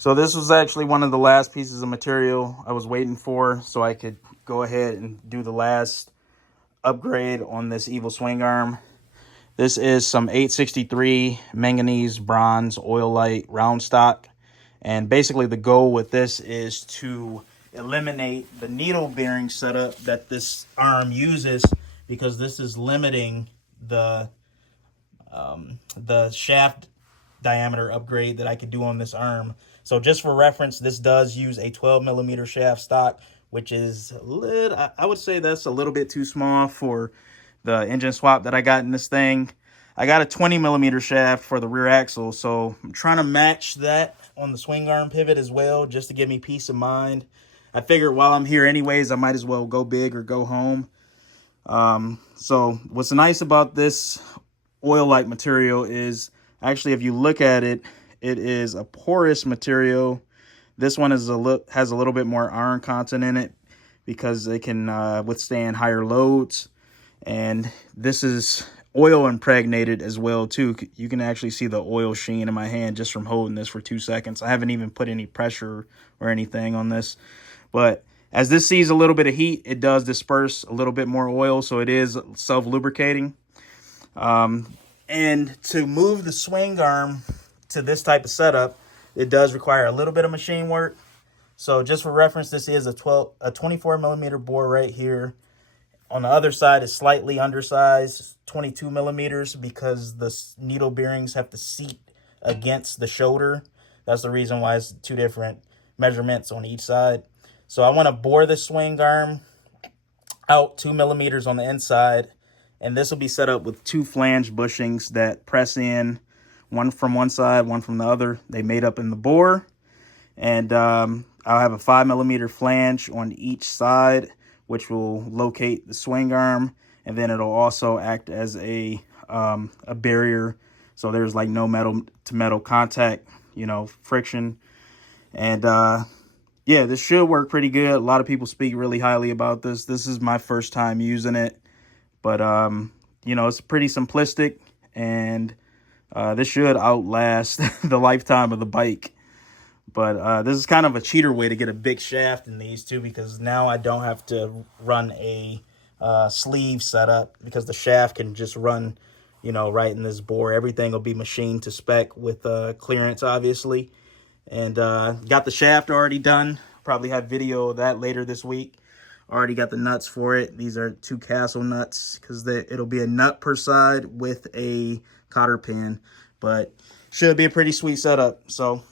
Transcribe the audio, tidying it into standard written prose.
So this was actually one of the last pieces of material I was waiting for so I could go ahead and do the last upgrade on this evil swing arm. This is some 863 manganese bronze Oilite round stock. And basically the goal with this is to eliminate the needle bearing setup that this arm uses, because this is limiting the shaft diameter upgrade that I could do on this arm. So just for reference, this does use a 12 millimeter shaft stock, which is I would say that's a little bit too small for the engine swap that I got in this thing. I got a 20 millimeter shaft for the rear axle, so I'm trying to match that on the swing arm pivot as well, just to give me peace of mind. I figured while I'm here anyways, I might as well go big or go home. So what's nice about this Oilite material is, actually, if you look at it, it is a porous material. This one is has a little bit more iron content in it because it can withstand higher loads. And this is oil impregnated as well too. You can actually see the oil sheen in my hand just from holding this for 2 seconds. I haven't even put any pressure or anything on this, but as this sees a little bit of heat, it does disperse a little bit more oil, so it is self-lubricating. And to move the swing arm to this type of setup, it does require a little bit of machine work. So just for reference, this is a 24 millimeter bore right here. On the other side is slightly undersized, 22 millimeters, because the needle bearings have to seat against the shoulder. That's the reason why it's two different measurements on each side. So I want to bore the swing arm out 2 millimeters on the inside, and this will be set up with 2 flange bushings that press in, one from one side, one from the other. They made up in the bore, and I'll have a 5 millimeter flange on each side, which will locate the swing arm, and then it'll also act as a barrier, so there's like no metal to metal contact, friction. And yeah, this should work pretty good. A lot of people speak really highly about this. This is my first time using it, but it's pretty simplistic, and this should outlast the lifetime of the bike. But this is kind of a cheater way to get a big shaft in these two, because now I don't have to run a sleeve setup, because the shaft can just run, right in this bore. Everything will be machined to spec with clearance, obviously. And got the shaft already done. Probably have video of that later this week. Already got the nuts for it. These are 2 Castle nuts, because it'll be a nut per side with a cotter pin. But should be a pretty sweet setup. So